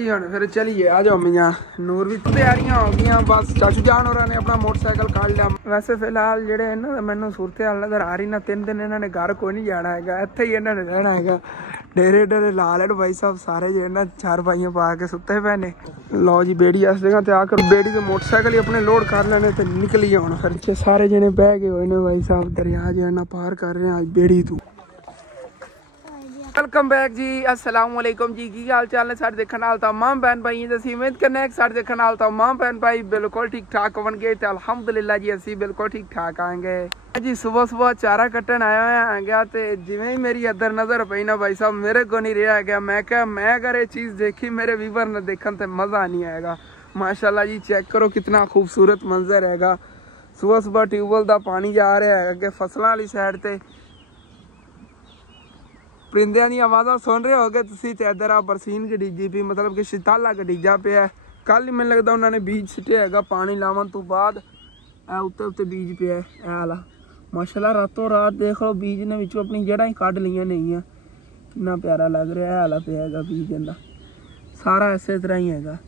जी हम फिर चलिए आ जाओ अम्मी जान। नूर भी तैयारियां हो गई बस चाचू जान होर ने अपना मोटरसाइकिल काट लिया। वैसे फिलहाल जेडे ना मैनू सूरत हाल नजर आ रही ना 3 दिन इन्होंने घर कोई नहीं जाना है, इत्थे ही इन्होंने रहना है। डेरे डेरे ला ले भाई साहब सारे जो ना चार पाइयां पा के सुते पे ने। लो जी बेड़ी अस जगह ते आकर बेड़ी तो मोटरसाइकिल ही अपने लोड कर लेने ते निकली आना। फिर सारे जने बह गए हुए ने भाई साहब दरिया जो है ना पार कर रहे हैं बेड़ी तू। वेलकम बैक जी, अस्सलाम वालेकुम जी। की हाल चाल ने सारे देखने वाले तमाम बहन भाई जी उम्मीद करने सारे देखने वाले तमाम बहन भाई बिल्कुल ठीक ठाक होंगे। तो अलहमदुलिल्लाह जी असी बिल्कुल ठीक ठाक आएंगे जी। सुबह सुबह चारा कट्टन आया हुआ गया तो जिमें ही मेरी अदर नजर पई ना भाई साहब मेरे को नहीं रहा गया। मैं क्या मैं अगर ये चीज़ देखी मेरे वीवर ने देखने तो मज़ा नहीं आएगा। माशाल्लाह जी चेक करो कितना खूबसूरत मंजर हैगा। सुबह सुबह ट्यूबवेल का पानी जा रहा है अगे फसलों वाली साइड से। परिंदियां दी आवाज़ा सुन रहे हो गए तुसी ते इधर आ बरसीन गडीजी पी मतलब कि शताला गडीजा पे। कल ही मैंने लगता उन्होंने बीज सिटिया है पानी लावन तो बाद उत्ते उत्ते बीज पे है आला। माशाल्लाह रातों रात देख लो बीज ने विचों अपनी जड़ा ही कढ़ लिया नहीं है। कितना प्यारा लग रहा है आला पे है बीज इनका सारा इस तरह ही है।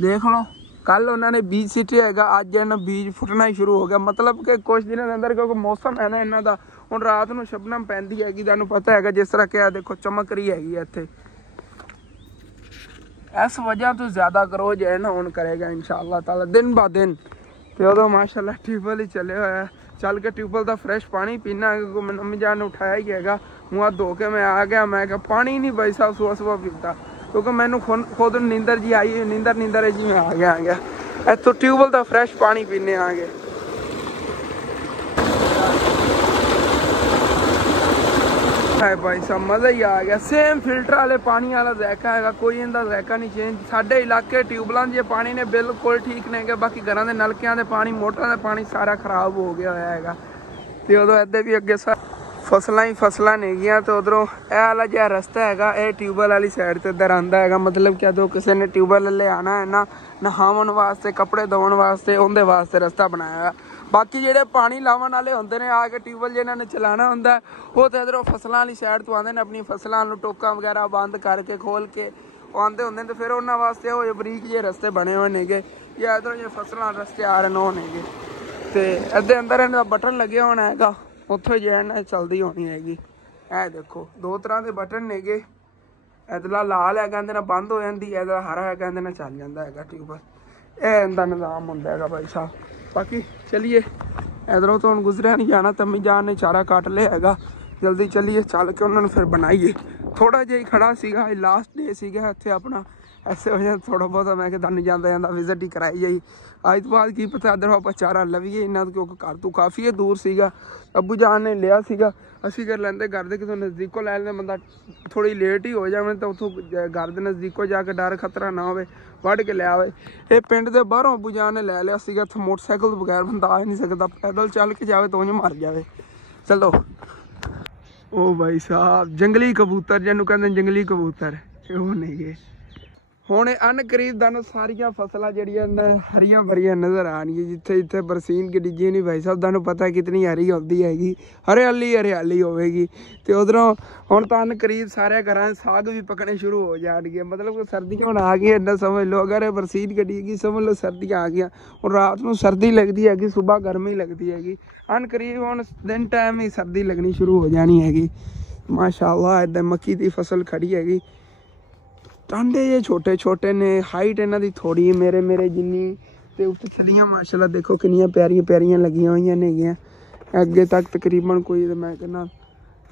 देख लो कल उन्होंने बीज सिटिया है अज इन्हें बीज फुटना ही शुरू हो गया। मतलब कि कुछ दिनों के अंदर क्योंकि मौसम है ना इन्हों का ਹੁਣ रात ਨੂੰ ਸ਼ਬਨਮ ਪੈਂਦੀ ਹੈਗੀ ਤੁਹਾਨੂੰ पता है जिस तरह कि देखो चमक रही हैगी ਇੱਥੇ। इस वजह तो ज़्यादा करो जो है ना ऑन करेगा इंशाअल्लाह ताला दिन ब दिन। तो उदो माशाल्लाह ट्यूबवेल ही चले हुआ है चल के ट्यूबवेल का फ्रैश पानी पीना है क्योंकि मैंने अम्मी जान ने उठाया ही हैगा। मुँह धो के मैं आ गया मैं क्या पानी नहीं भाई साहब सुबह सुबह पीता क्योंकि मैंने खुद नींदर जी आई नींदर जी मैं आ गया इतों ट्यूबवेल का फ्रैश पानी पीने आ गए। भाई साहब मज़ा ही आ गया। सेम फिल्टर वाले पानी वाला जायका है कोई इनका जायका नहीं चेंज। साढ़े इलाके ट्यूबलों के पानी ने बिल्कुल ठीक नहीं है बाकी घरों के नलकों के पानी मोटर का पानी सारा खराब हो गया है। तो उदों इधर भी अगे फसलां नेगियां तो उधरों यह वाला जो रस्ता है यह ट्यूबवेल वाली साइड से इधर आता है। मतलब कि जो किसी ने ट्यूबवेल ले आना है ना नहावन वास्ते कपड़े धोने वास्ते उनके वास्ते रस्ता बनाया है। बाकी जो पानी लावन वाले होंगे ने आके ट्यूबवेल जिन्होंने चलाना होंगे वो तो इधरों फसलों वाली साइड तो आते हैं अपनी फसलों टोका वगैरह बंद करके खोल के आते होंगे। तो फिर उन्होंने वास्ते वो बरीक जे रस्ते बने हुए नेगे या इधरों जो फसलों रस्ते आ रहे हो नेगे तो इधर अंदर इन्होंने बटन लगे होना है उत्थों जो है चलती होनी हैगी। ए देखो 2 तरह के बटन नेगे इधरला लाल है कहते बंद हो जाती है इधर हरा है कहते चल जाता है ट्यूबवेल। यह इनका निज़ाम होंगे भाई साहब। बाकी चलिए इधरों तो हम गुजरिया नहीं जाना तो अम्मी जान ने चारा काट लिया है जल्दी चलिए चल के उन्होंने फिर बनाइए। थोड़ा जिहा खड़ा सीगा लास्ट डे सीगा इत्थे अपना ऐसे वजह थोड़ा बहुत मैं कि नहीं जाता जाता विजिट ही कराई जाई। आज तो बाद की पता इधरों आप चारा लवीए इन्ना क्योंकि घर तो काफ़ी दूर सीगा अबू जान ने लिया सीगा असी कर लेंदे घर दे कितों नज़दीकों लै लें बंदा थोड़ी लेट ही हो जाए तो उतों घर के नज़दीकों जाके डर खतरा ना हो वढ़ के लिया आए। ये पिंड के बाहरों अबू जान ने लै लिया सीगा इत्थे मोटरसाइकिल तो बगैर बंदा आ नहीं सकता पैदल चल के जाए तो मर जाए। चलो ओ भाई साहब जंगली कबूतर जिन्होंने कहते जंगली कबूतर वो नहीं गए हुण अनकरीब तुहानूं सारिया फसलां जिहड़ियां हरियां भरियां नज़र आउणगियां जिथे जिथे बरसीन गडीजी नहीं भाई साहब तुहानूं पता कितनी हरी होती हैगी हरियाली होवेगी। तो उधरों हुण तां अनकरीब सारे घरां साग भी पकने शुरू हो जाएंगे। मतलब कि सर्दियां हुण आ गई इन्ना समझ लो अगर बरसीन गडीगी समझ लो सर्दियां आ गई और रात को सर्दी लगती हैगी सुबह गर्मी लगती हैगी अनकरीब हुण दिन टाइम ही सर्दी लगनी शुरू हो जानी हैगी। माशाअल्लाह इधर मक्की की फसल खड़ी हैगी टांडे ये छोटे छोटे ने हाइट इन्हों की थोड़ी मेरे जिन्नी तो उत्ते थलियां माशाल्लाह देखो कितनी प्यारियां प्यारियां लगियां हुई नेगियां अगे तक तकरीबन कोई मैं कहना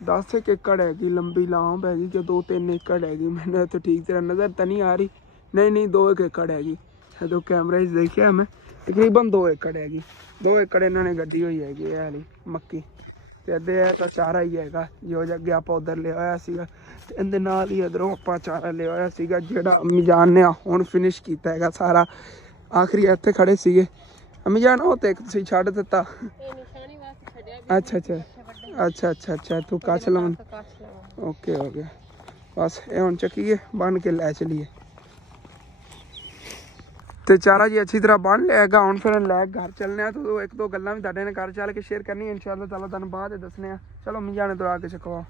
10 एकड़ हैगी लंबी लांब हैगी कि 2-3 एकड़ हैगी मैंने तो ठीक तरह नज़र तो नहीं आ रही नहीं 2 एकड़ हैगी जो कैमरे देखिया मैं तकरीबन 2 एकड़ हैगी 2 एकड़ इन्होंने गड्डी हुई हैगी ये वाली मक्की तो अद्धे तो चारा ही है जो अगे आप उधर लिया सीगा इहदे नाल ही इधरों आप चारा लिया सीगा जिहड़ा अम्मी जान ने हुण फिनिश कीता हैगा सारा आखिरी इत्थे खड़े सीगे अम्मी जान वो तो एक तुसीं छड्ड दित्ता अच्छा तू कच लाउण ओके बस ये हुण चक्कीए बन के लै चलीए तो चारा जी अच्छी तरह बन लिया हुण फिर लै घर चलने तो 1-2 गल्लां भी तुहाडे नाल घर चल के शेयर करनी इंशाअल्लाह ताला तुहानूं बाद दसने चलो अम्मी जान तो आके चको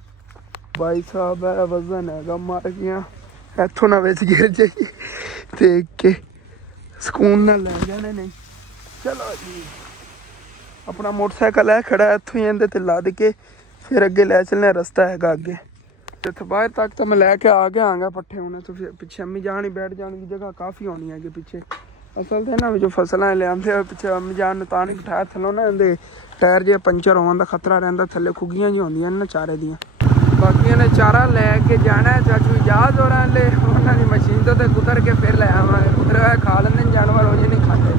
भाई साहब है वजन है मर गया ਇੱਥੋਂ ਨਾ ਵਿੱਚ ਗਿਰ ਜਾਈਏ, ਦੇਖ ਕੇ ਸਕੂਨ ਨਾਲ ਲੈ ਜਾਣੇ ਨੇ। ਚਲੋ ਜੀ अपना मोटरसाइकिल है खड़ा, इतों ही इहदे ते लद के फिर अगे लै चलने, रस्ता हैगा अगे। इत्थे बाहर तक तो मैं लैके आ गया आंगा पट्ठे होने, तो फिर पिछे अम्मी जान ही बैठ जाने की जगह काफ़ी होनी है पिछे। असल थे ना जो फसलें लिया पिछे अम्मी जान ने तां नहीं बिठाया, थल्लों ना इहदे टायर जे पंचर होने का खतरा रहिंदा, थल्ले खुगियां जी होंदियां ना चारे दियां। बाकी ने चारा लैके जाना है चाचू इजाज़ होरां ले, उन्हां दी मशीन तो कुतर के फिर लै आवांगे। कुतरे खा लेंदे जानवर, रोज नहीं खाते।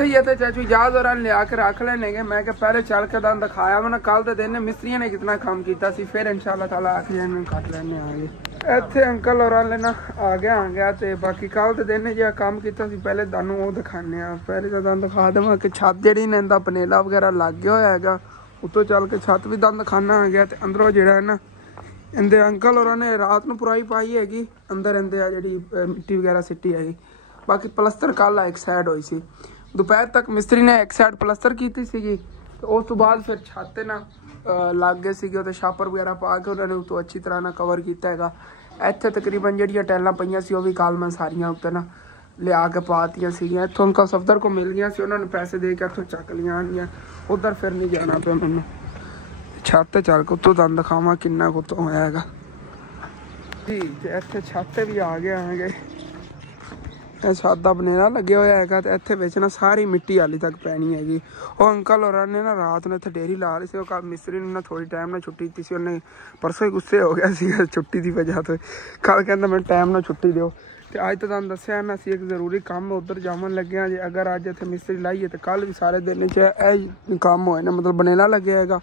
ये तो चाचू इजाज़ और लिया के रख लेने गए। मैं पहले चल के दंद दिखाया मैंने, कल तो दिन मिस्त्रियों ने कितना काम किया, फिर इंशाल्लाह ताला आख जाने कट लेने आगे। इतने अंकल और लेना आ गया तो बाकी कल तो दिन जो काम किया पहले तुहानू वो दिखाने। पहले तो दंद दिखा देव कि छत जी ने इंदा पनेला वगैरह लग गया होया, उत्तों चल के छत भी दंद दिखाना आ गया। तो अंदरों जो है ना इंदे अंकल और ने रात को पुराई पाई हैगी, अंदर इंदे जी मिट्टी वगैरह सिटी हैगी। बाकी प्लस्तर कल एक साइड हुई सी, दोपहर तक मिस्त्री ने एक साइड प्लस्तर की सी, तो उस तो बाद फिर छत ना लग गए सी, तो छापर वगैरह पा के उन्होंने उतो अच्छी तरह ना कवर किया है। इत्थे तकरीबन जिहड़ियां टाइलां पईयां सी, भी कल मैं सारियां उत्ते ना लिया के पातियां सीगियां। इत्थों अंकल सफदर को मिल गया, उन्होंने पैसे दे के इत्थों चक लिया आनियां, उधर फिर नहीं जाना पे मैनू। छत चल के उत्तों दंद दिखावां किन्ना कुछ होया हैगा जी। इत्थे छत भी आ गए आंगे, छत का बनेरा लगे हुआ है, तो इत्थे विच ना सारी मिट्टी हाली तक पैनी हैगी। और अंकल और ने ना रात ने इत्थे डेरी ला ली सी, कल मिस्त्री ने ना थोड़ी टाइम ना छुट्टी दी सी, उन्हें परसों ही गुस्से हो गया सी छुट्टी की वजह तो। कल कहता मैं टाइम ना छुट्टी दो, तो अज तो तुहानू दस्सिया ना असीं एक जरूरी काम उधर जावन लगे हैं। जे अगर अज इत्थे मिस्त्री लाइए तो कल भी सारे दिन च काम होए ना, मतलब बनेला लगे हैगा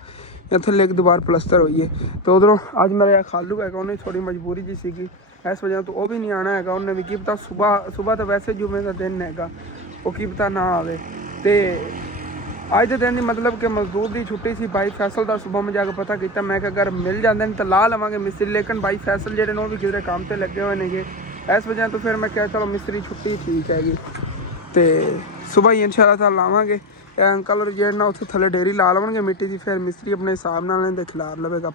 या थल्ले एक दोबार प्लस्तर होई है। तो उधरों अज मेरा खालू हैगा, उन्हें थोड़ी मजबूरी जी सीगी, इस वजह तो वह भी नहीं आना है। उन्हें भी की पता सुबह तो वैसे जुमे का दिन है, वो की पता ना आवे। तो अज के दिन की मतलब कि मजदूर की छुट्टी सी, भाई फैसल का सुबह में जाकर पता किया, मैं अगर मिल जाते तो ला लवेंगे मिस्त्री, लेकिन भाई फैसल जो भी किधरे काम से लगे हुए हैं, इस वजह तो फिर मैं क्या चलो मिस्त्री छुट्टी ठीक हैगी, तो सुबह ही इंशाल्लाह ताला लावांगे। अंकल और जेड ना उत्थे थल्ले डेरी ला लवेंगे मिट्टी की, फिर मिस्त्री अपने हिसाब नाल खिलार लवेगा।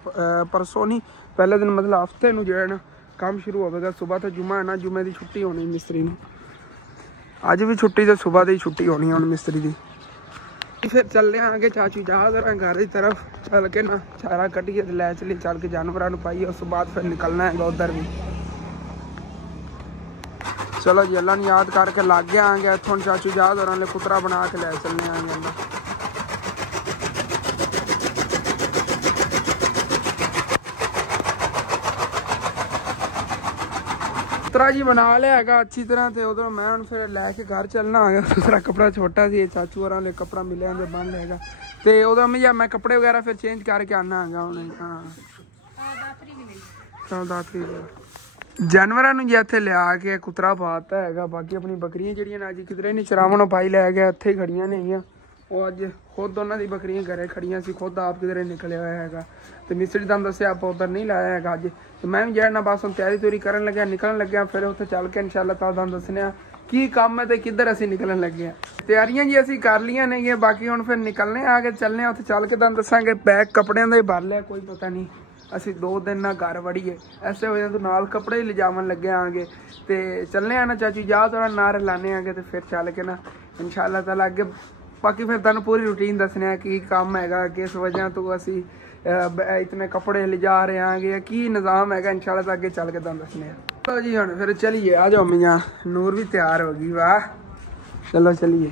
परसों नहीं पहले दिन मतलब हफ्ते में जो है ना काम शुरू होगा। सुबह तो जुम्मा है ना, जुम्मे की छुट्टी होनी मिस्त्री ने, अज भी छुट्टी तो सुबह की छुट्टी होनी है मिस्त्री की। फिर चलने आगे चाचू जहाज और घर की तरफ चल के ना चारा कटिए लै चलिए, चल के जानवरों पाइए, उस बाद फिर निकलना है उधर भी। चलो जी अल्लाह ने याद करके लग गया आगे, इतों चाचू जहाज और कुतरा बना के लै चलने आगे। कुतरा जी बना लिया है अच्छी तरह, तो उधर मैं हम फिर लैके घर चलना आ गया। दूसरा कपड़ा छोटा सी चाचू और कपड़ा मिले बन लेगा, तो उधर मैं कपड़े वगैरह फिर चेंज करके आना आ उन्हें। हाँ दातरी जानवरों जी इतने लिया के कुतरा पाता है। बाकी अपनी बकरियां जड़ियां अज किधरे नहीं चरावन पाई लै गया, इत्थे ही खड़ियां नहीं, वो अज खुद उन्होंने बकरियां घरे खड़ियां सी, खुद आप किधरे निकले हुआ है। तो मिस्त्री तुहानू दस्सिया आप उधर नहीं लाया है अज, तो मैं भी जड़ना बस हम तैयारी तुरी करन लग्या, निकलन लग्या, फिर उत्थे चल के इंशाल्लाह ताला तुहानू दस्सने की काम है तो किधर असीं निकलन लगे हैं। तैयारियां जी असीं कर लियां ने, बाकी हुण फिर निकलने आगे चलने, उत्थे चल के तुहानू दस्सांगे। बैग कपड़ियां दा ही भर लिया, कोई पता नहीं असीं 2 दिन ना घर वड़ीए, ऐसे वजह तो नाल कपड़े ही लिजावन लगे आगे। तो चलने आना चाचू जा थोड़ा नारे लाने आगे, तो फिर चल के ना इंशाल्लाह ताला अगे बाकी फिर तुहानू पूरी रूटीन दसने की काम है, किस वजह तो असी इतने कपड़े लिजा रहे हैं, की निज़ाम है इंशाल्लाह तो अगे चल के तुहानू दसने। तो जी हम फिर चलिए, आ जाओ अम्मी जान, नूर भी तैयार हो गई, वाह चलो चलिए।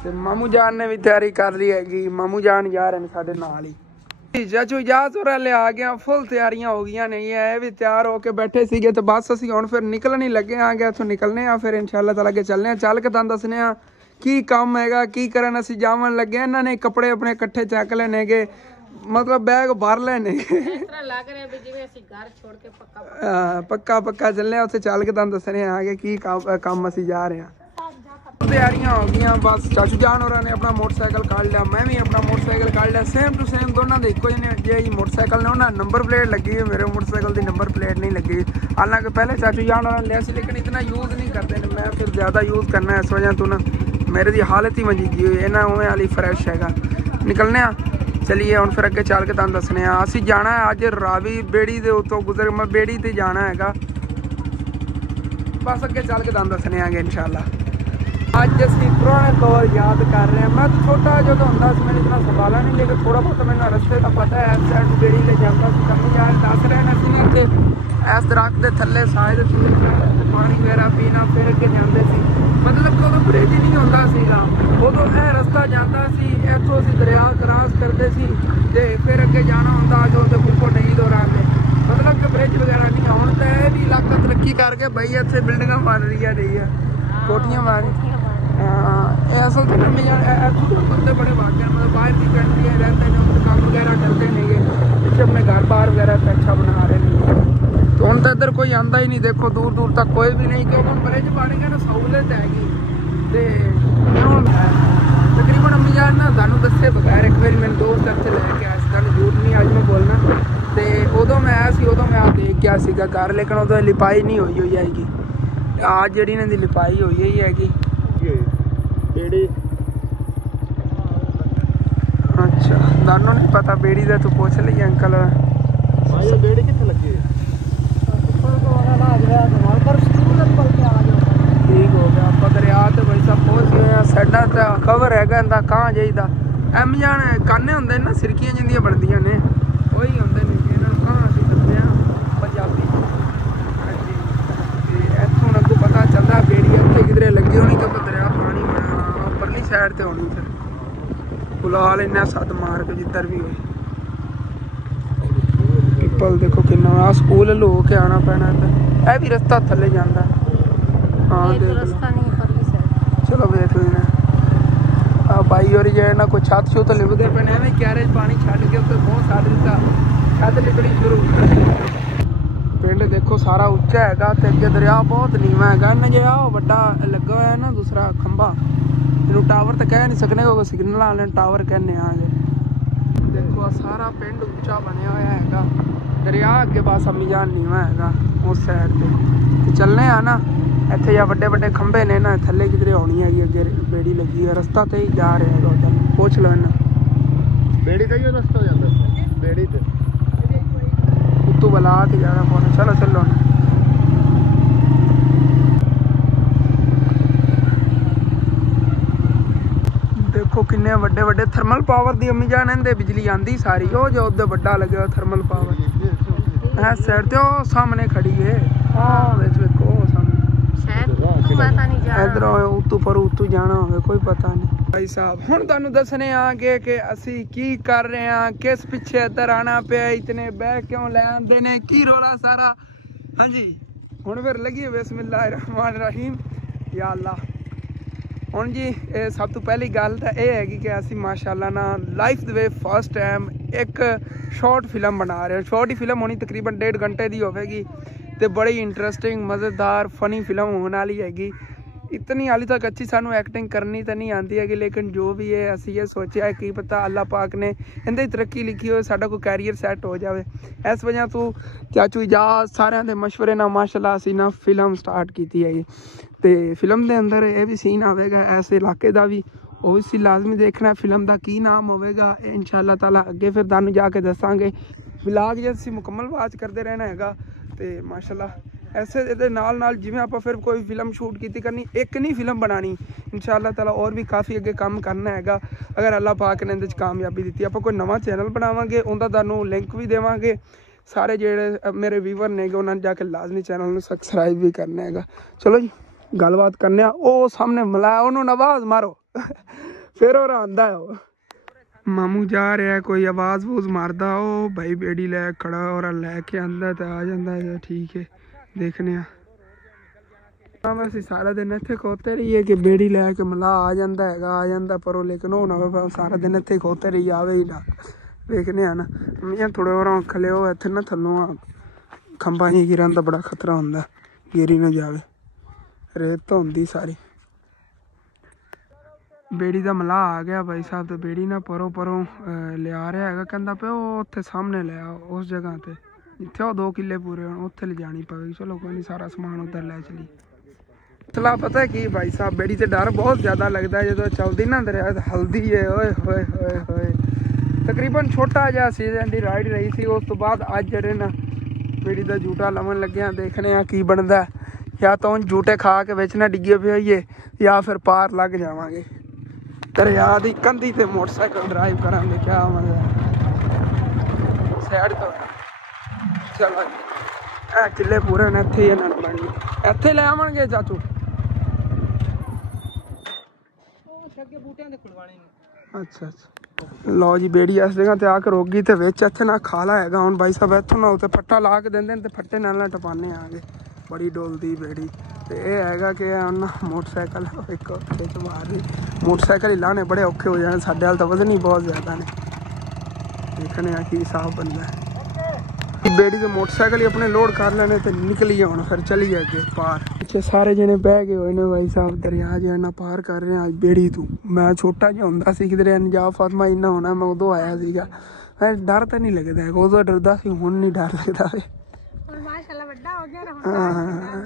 तो मामू जान ने भी तैयारी कर ली हैगी, मामू जान जा रहे हैं साढ़े नाल ही। चाचू इजाज़ हो रहा आ गया, फुल तैयारियां हो गई नहीं है, भी तैयार होके बैठे सीगे, तो बस असीं हुण फिर निकलन ही लगे आ गए, इत्थों निकलने आ फिर इंशाल्लाह ताला अगे चलने, चल के तुहानू दसने की काम है की करन असीं जावन लगे। इन्होंने कपड़े अपने कट्ठे चक लेने गे, मतलब बैग भर लेने पक्का चलने, उत्थे चल के तुहानू दसने आगे की काम असीं जा रहे हैं। तैयारियां हो गई बस, चाचू जान और ने अपना मोटरसाइकिल काट लिया, मैं भी अपना मोटरसाइकिल काट लिया, सेम टू सेम दोनों के इको जी मोटरसाइकिल ने, उन्हें नंबर प्लेट लगी है, मेरे मोटरसाइकिल की नंबर प्लेट नहीं लगी। हालांकि पहले चाचू जान और लिया से, लेकिन इतना यूज़ नहीं करते, मैं फिर ज़्यादा यूज़ करना है, इस वजह तो ना मेरे दी हालत ही मजीदी हुई है ना, उवें वाली फ्रैश है। निकलने चलिए हुण फिर अगे चल के तुहानूं दसने आ। असीं जाना है अज रावी बेड़ी दे उत्तों गुजर मैं बेड़ी ते जाना हैगा, बस अगे चल के तुहानूं दसने आगे इंशाअल्लाह। अज असीं पुराने दौर याद कर रहे हैं। मैं तो छोटा जो होंदा सी मैंने इतना संभाला नहीं, लेकिन थोड़ा बहुत मैंने रस्ते का पता है। इस साइड बेड़ी ले जाता सी कमी यार दस रहे हैं असीं इत्थे इस दरख्त के थल्ले साए दे थल्ले पानी वगैरह पीना, फिर अगे जाते सी। मतलब कि उदों ब्रिज नहीं होंदा सीगा, उदों यह रस्ता जाता सी, इत्थों असीं दरिया क्रॉस करते सी ते फिर अगे जाना होंदा जो ते बिल्कुल नहीं दौरान मतलब कि ब्रिज वगैरह नहीं। हुण तां यह भी इलाका तरक्की करके बई इत्थे बिल्डिंगां बन रही है, कोठियां बन असल तो बंदे बड़े वाक़ मतलब बाहर की कंट्रियाँ रहते हैं, जो काम वगैरह करते नहीं है, पीछे अपने घर बार वगैरह अच्छा बना रहे हैं। तो हम तो इधर कोई आता ही नहीं, देखो दूर दूर तक कोई भी नहीं, क्योंकि हम ब्रिज बन गया ना सहूलत हैगी। तकरीबन अम्मी जान ना तुहानूं दस्से बगैर एक बार मेरे दोस्त इत्थे लैके आया सी, तुहानूं झूठ नहीं अज मैं बोलना। तो उदों मैं आया सी, उदों मैं आ देख गया सीगा घर, लेकिन उदों लिपाई नहीं हुई हैगी। आज जिहड़ी इन्हां दी लिपाई हुई हैगी। अच्छा दानों नहीं पता बेड़ी का, तू पूछ ली अंकल बेड़ी कितने लगी ठीक हो गया। आप दरिया तो भाई सब पहुँच गए हैं, साइडा तो खबर है कहाँ जाइदा। एम जान काने होंगे ना सिरकियां जिंदियां बनदियां ने वही होंगे ने, इन्होंने कहाँ असीं दसदे हां पंजाबी। हाँ जी इत्थों अगों पता चलता बेड़ी इत्थे किधरे लगी होनी, क्योंकि दरिया पानी परली साइड ते होनी। फिर फिलहाल इन्ना सद मार के जिधर भी हुई पिपल देखो किन्ना आ स्कूल लो के आना पैना इधर। यह भी रस्ता थले जाता है। हाँ चलो देख लेना भाई और जो ना कोई छत छुत लिपते पे एवं क्यारे पानी छड़ के उत्ते बहुत सारी छत लिपनी शुरू। पिंड देखो सारा उच्चा है, अगे दरिया बहुत नीवा है। इन्हें जो वड्डा लगा हुआ है ना दूसरा खंभा, इनू टावर तो कह नहीं सकने, क्योंकि सिग्नल वाले टावर कहने आगे। देखो सारा पिंड उच्चा बनया हुआ है, दरिया अगे पास अम्मी जान नीवा है उस साइड से। चलने आ ना इत्थे या बड़े बड़े खंभे ने ना, थले किधरे आनी है अगे बेड़ी लगी है, रस्ता तो ही जा रहा है उधर। पूछ लो इन्हें बेड़ी का ही रस्ता जाता बेड़ी ते उत्तू बला के जाना पौना। चलो चलो देखो किन्ने वड्डे वड्डे थर्मल पावर दी अम्मी जान इहदे बिजली आंदी सारी। वो जो उधर बड़ा लगे हुआ थर्मल पावर है साइड ते ओ सामने खड़ी है। हाँ देखो इधर उत्तू पर उत्तू जाना हो कोई पता नहीं। भाई साहब हुण तुहानूं दसने आगे कि असी की कर रहे हैं, किस पिछे इधर आना पे, इतने बैग क्यों ले आंदे ने, की रोला सारा। हाँ जी हुण फिर लगी बिस्मिल्लाहिर्रहमानिर्रहीम या अल्लाह। हुण जी सब तो पहली गल तो यह है कि असी माशाअल्लाह ना लाइफ दे फर्स्ट टाइम एक शॉर्ट फिल्म बना रहे हैं। शॉर्ट ही फिल्म होनी तकरीबन 1.5 घंटे की होगी, तो बड़ी इंटरेस्टिंग मज़ेदार फनी फिल्म होने वाली हैगी। इतनी हाली तक अच्छी सानू एक्टिंग करनी तो नहीं आती हैगी, लेकिन जो भी है असी ये सोचा है कि पता अल्लाह पाक ने इंदे तरक्की लिखी हो, साडा कोई कैरियर सैट हो जाए। इस वजह तो चाचू इजाज सारे के मशवरे ना माशाअल्लाह असी ना फिल्म स्टार्ट की है। तो फिल्म के अंदर यह भी सीन आएगा ऐसे इलाके का भी, वो भी लाजमी देखना फिल्म का की नाम होगा इंशाअल्लाह ताला अगे फिर तुहानूं जाके दसांगे। व्लॉग जो असी मुकम्मल वाच करते रहना है। तो माशाअल्लाह ऐसे ये नाल जिवें आप फिर कोई फिल्म शूट की करनी, एक नहीं फिल्म बनानी इंशाअल्लाह ताला, और भी काफ़ी अगे काम करना है। अगर अल्लाह पाक ने इहदे कामयाबी दी आप कोई नवा चैनल बनावांगे, उनका तुहानूं लिंक भी देवांगे। सारे जेडे मेरे व्यूवर ने उन्होंने जाके लाजमी चैनल में सबसक्राइब भी करना है। चलो जी गलबात करने। ओ सामने मिलाया उन्होंने आवाज़ मारो फिर और आंदा है वो मामू जा रहा है, कोई आवाज़ वूज मारदा ओ भाई बेड़ी लै खड़ा और लैके आंदा तो आ जाता है। ठीक है देखने बस सारा दिन इतने खोते रहिए कि बेड़ी लैके मला आ जाता है आ जाता परों, लेकिन हो ना सारा दिन इतने खोते रही आवे ही ना। देखने ना मैं थोड़े और खले हो इतने ना थलों खंभा ही गिरन का बड़ा खतरा होंगे, गिरी ना जाए, रेत तो होंगी सारी। बेड़ी का मला आ गया भाई साहब, तो बेड़ी ना परों परों लिया रहा है, कहता पे उत्थे सामने ले आओ उस जगह पर जिथे वो 2 किले पूरे हो उत्थे ले जानी पवेगी। चलो कोई नहीं सारा समान उधर लै चली। मसला पता है कि भाई साहब बेड़ी से डर बहुत ज़्यादा लगता है जो चलती ना दरिया हल्दी है ओए होए होए होए। तकरीबन छोटा जिहा सीजन दी राइड रही सी। उस तो बाद अज जेह्ड़े ना बेड़ी दा झूटा लवन लगे हैं, देखने की बनता है। या तो हम झूटे खा के बिच ना डिगे पे होइए या फिर पार लग जावांगे। दरिया दी कंधी ते मोटरसाइकिल ड्राइव करांगे, क्या मजा है। साइड तो चलो ए किले पूरे ने इत्थे ही इन्हां बनी इत्थे ले आवांगे चाचू। अच्छा अच्छा लो जी बेड़ी इस जगह ते आके रोक गई ते विच इत्थे ना खाला हैगा। हुण भाई साहब इत्थों ना उत्ते फट्टा ला के देंदे ने ते फट्टे नाल टपाने आगे। बड़ी डोलदी बेड़ी ते एह् हैगा कि मोटरसाइकिल एक बिच मारनी। मोटरसाइकिल हिलाने बड़े औखे हो जाने, साडे वाल तां वजन ही बहुत ज्यादा ने। देखने की हिसाब बनदा है। बेड़ी से मोटरसाइकिल ही अपने लोड कर लेने ते निकली हुण फिर चली अगे पार। पिछे सारे जने बह गए हुए ने भाई साहब, दरिया जिहा पार कर रहे हैं बेड़ी तू। मैं छोटा जिहा हुंदा सी किधरे नजाब फातमा इन्ना होना, मैं उदों आया सीगा। डर तो नहीं लगता है, उदों डरदा सी, हुण नहीं डर लगदा वे। माशाअल्लाह बड़ा हो गया ना।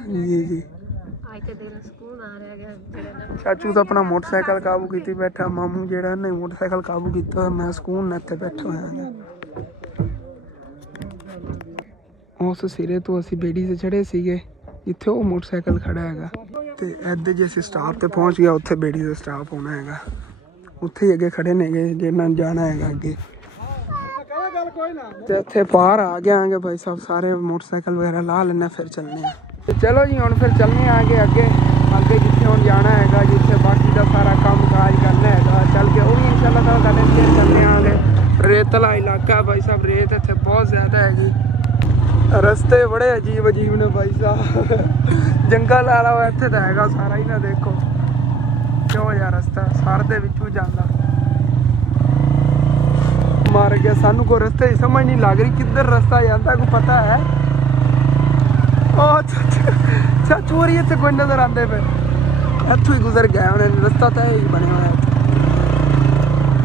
जी जी चाचू तो अपना मोटरसाइकिल काबू की बैठा, मामू जेड़ा ने मोटरसाइकिल काबू किया, मैं सकून ने इत्थे बैठा होया। उस सिरे तो असी बेड़ी से चढ़े सीगे जिथे वो मोटरसाइकिल खड़ा है। तो इधर जिस स्टाफ ते पहुँच गया उत्थे बेड़ी का स्टाफ होना है, उत्थे ही अगे खड़े ने जिन्ना जाना है अगे। तो इत्थे पार आ गया आगे भाई साहब, सारे मोटरसाइकिल वगैरह ला लेना फिर चलने हैं। तो चलो जी हुण फिर चलने आगे अगे अगे जिथे हुण जाना है, जिथे बाकी का सारा काम काज करना है चल के वो भी इंशाल्लाह ताला फिर चलने आगे। रेतला इलाका भाई साहब, रेत इत्थे बहुत ज्यादा है जी। रस्ते बड़े अजीब अजीब ने भाई साहब, जंगल वाला इत्थे तो हैगा सारा ही ना। देखो क्यों यार रस्ता सर दे विचों जांदा मार गया। सानू कोई रस्ते की समझ नहीं लग रही किधर रस्ता जाता, कोई पता है? चाचू होरी इत्थे कोई नजर आंदे पे, इत्थों ही गुजर गए उन्हें, रस्ता तो ही बने हुआ है।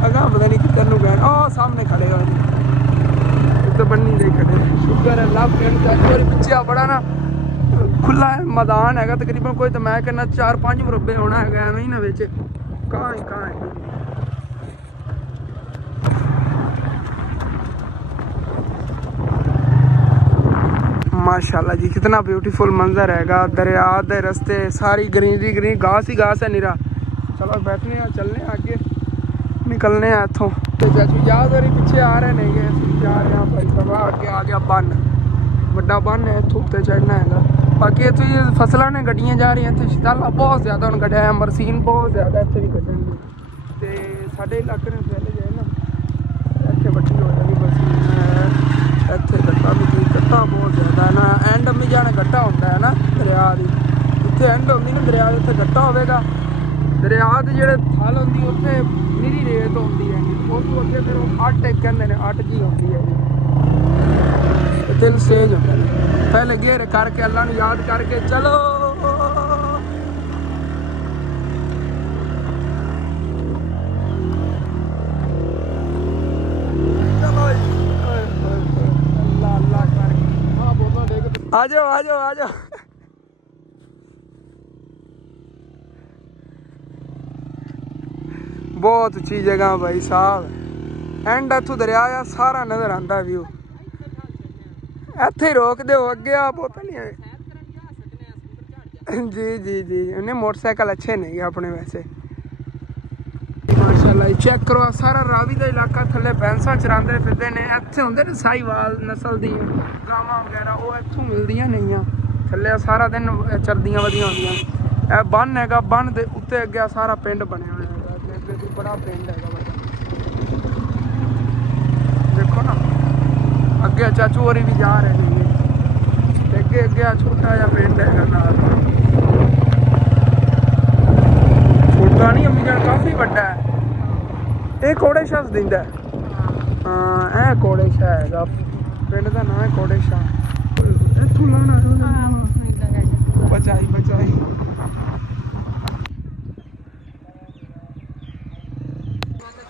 अगा पता नहीं किधर नूं गए। ओ सामने खड़े हुए तो बन्नी दे खड़े, शुगर है लव चाचू पिछे बड़ा ना खुला है मैदान है तकरीबन। कोई तो मैं कहना 4-5 मुरब्बे होना है एवं ही ना बिच। कहाँ है माशाल्लाह जी, कितना ब्यूटीफुल मंजर हैगा। दरिया दे रस्ते सारी ग्रीनरी ग्रीन, घास ही घास है निरा। चलो बैठने हैं, चलने आगे निकलने हैं इतों। तो चाचू याद हो रही पीछे आ रहे नहीं गए जा रहे हैं भाई साहब। आगे आ गया बन, बड़ा बन है, इतों उत्ते चढ़ना है। बाकी इतों ये फसलों ने गड्डियां जा रही हैं, शताला बहुत ज्यादा हम गड्ढा है, मरसीन बहुत ज्यादा इतने भी कटेंगे। तो साढ़े इलाके में पहले जाए ना इतने बट्टी हो जाएगी मरसीन, इतने गट्टा भी गट्टा बहुत ज्यादा है ना। एंड अम्मी जाने गट्टा होता है ना दरिया की, इतने एंड होती ना दरिया इतने गट्टा होगा। दरिया के जेडे थल होंगी उत्थे निरी रेत होंगी है, उस अगे फिर अट कहते हैं, अट जी होंगी है जी। दिल सेज होंगे पहले घेर करके अल्लाह नूं याद करके चलो। अल्लाह करके आ जाओ आ जाओ आ जाओ। बहुत अच्छी जगह भाई साहब, एंड इतों दरिया आ सारा नजर आता व्यू। इत्थे रोक दो अगे आ बोतलियां। जी जी जी उन्हें मोटरसाइकिल अच्छे नहीं अपने वैसे माशाल्लाह। चेक करो सारा रावी का इलाका, थले भैंसा चरांदे फिरदे ने। इत्थे हुंदे ने साहीवाल नस्ल दी गावां वगैरह, वो इत्थों मिलदियां नहीं। थले सारा दिन चरदियां वदियां होंदियां। बन हैगा, बन दे उत्ते अगे सारा पिंड बने हुए है, बड़ा पिंड है। देखो ना अगे चाचू होरी भी जा रहे हैं, अगे अगे छोटा जहा पिंड है नाल। छोटा नहीं अम्मी जान काफी बड़ा है। ये कोड़े शाह दिंदा है, हाँ ए कोड़े शाह है पिंड का नाम है कोड़े शाह। बचाई बचाई।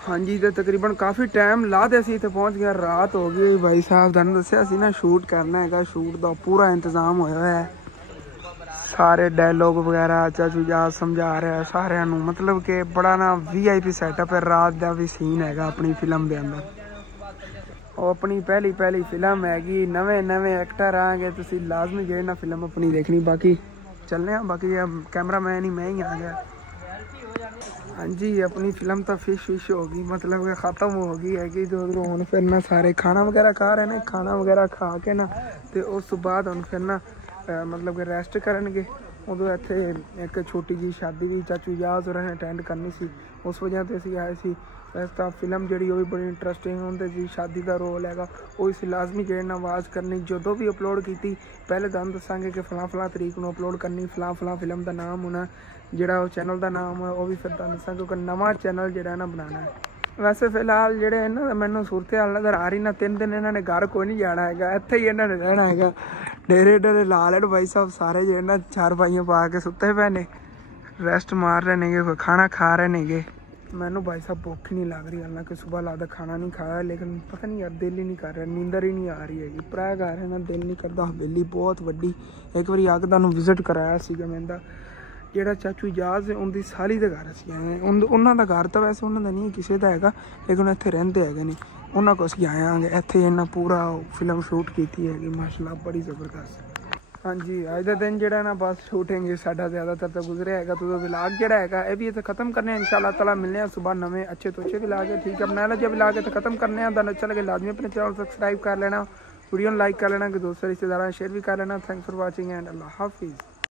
हाँ जी तो तकरीबन काफ़ी टाइम ला दे सी पहुँच गया, रात हो गई भाई साहब। तुहानू दस्सिया सी ना शूट करना है, शूट का पूरा इंतजाम होया है। सारे डायलॉग वगैरह चाचू जा समझा रहा है सारिਆਂ ਨੂੰ, मतलब कि बड़ा ना VIP सैटअप है। रात का भी सीन है अपनी फिल्म के अंदर, ਉਹ ਆਪਣੀ ਪਹਿਲੀ ਫਿਲਮ ਹੈਗੀ, ਨਵੇਂ ਐਕਟਰ ਆਗੇ, ਤੁਸੀਂ ਲਾਜ਼ਮੀ ਜੇ ਨਾ ਫਿਲਮ ਆਪਣੀ ਦੇਖਣੀ। ਬਾਕੀ ਚੱਲਨੇ ਆ, ਬਾਕੀ कैमरामैन ही मैं ही आ गया। हाँ जी, अपनी फिल्म तो फिश होगी, मतलब कि ख़त्म होगी है कि जो हूँ फिर ना सारे खाना वगैरह खा रहे हैं। खाना वगैरह खा के ना तो उस बाद हूँ फिर ना मतलब कि रेस्ट करनगे। उदों इत्थे एक छोटी जी शादी भी चाचू याज होरें ने अटेंड करनी सी, उस वजह तो असीं आए सी। वैसे तो फिल्म जी वो भी बड़ी इंटरस्टिंग होंगे जी, शादी का रोल हैगा वो इस लाजमी जो आवाज़ करनी जो भी अपलोड की पहले तुहानूं दसांगे कि फलां तरीक नूं अपलोड करनी, फलां फिल्म का नाम होना, जिहड़ा चैनल का नाम है वो भी फिर तुहानूं दसांगे क्योंकि नवा चैनल जिहड़ा ना बनाना है। वैसे फिलहाल जिहड़े इन्हां दा मैनूं सूरत हाल नज़र आ रही ना, 3 दिन इन्हां ने घर कोई नहीं जाना हैगा, इत्थे ही इन्हां ने रहना हैगा। डेरे ला लैण भाई साहब सारे जो ना चारपाइयां पा के सुत्ते पे ने, रेस्ट मार रहे ने, कोई खाना खा रहे ने। मैनू भाई साहब भुख नहीं लग रही, हालांकि सुबह लगता खाना नहीं खाया, लेकिन पता नहीं यार दिल ही नहीं कर रहा, नींदर ही नहीं आ रही है। भरा घर है ना, दिल नहीं करता। हवेली बहुत वड्डी, एक बार आके तुहानूं विजिट कराया सीगा मैं ਜਿਹੜਾ ਚਾਚੂ ਇਜਾਜ਼ ਉਹਦੀ ਸਾਲੀ ਦੇ ਘਰ ਅਸੀਂ ਆਏ ਹਾਂ। ਉਹਨਾਂ ਦਾ ਘਰ ਤਾਂ ਵੈਸੇ ਉਹਨਾਂ ਦਾ ਨਹੀਂ ਕਿਸੇ ਦਾ ਹੈਗਾ, ਲੇਕਿਨ ਇੱਥੇ ਰਹਿੰਦੇ ਹੈਗੇ ਨੇ, ਉਹਨਾਂ ਕੋਲ ਅਸੀਂ ਆਏ ਆਂਗੇ। ਇੱਥੇ ਇਹਨਾਂ ਪੂਰਾ ਫਿਲਮ ਸ਼ੂਟ ਕੀਤੀ ਹੈਗੀ ਮਾਸ਼ਾਅੱਲਾ, ਬੜੀ ਜ਼ਬਰਦਸਤ। ਹਾਂਜੀ, ਅੱਜ ਦਾ ਦਿਨ ਜਿਹੜਾ ਨਾ ਬਸ ਸ਼ੂਟਿੰਗ ਸਾਡਾ ਜ਼ਿਆਦਾਤਰ ਤਾਂ ਗੁਜ਼ਰਿਆ ਹੈਗਾ। तो व्लॉग ਜਿਹੜਾ ਹੈਗਾ ਇਹ ਵੀ ਇੱਥੇ ਖਤਮ ਕਰਨੇ इंशाअल्लाह ताला। मिलने सुबह नवे अच्छे तो अच्छे व्लॉग है, ठीक है। अपना जो व्लॉग है तो खत्म करने हैं। अच्छा लगे लाजमी अपने चैनल सब्सक्राइब कर लेना, वीडियो लाइक कर लेना, कि दोस्तों रिश्तेदारों शेयर भी कर लेना। थैंक्स फॉर वॉचिंग एंड अल्लाह हाफिज़।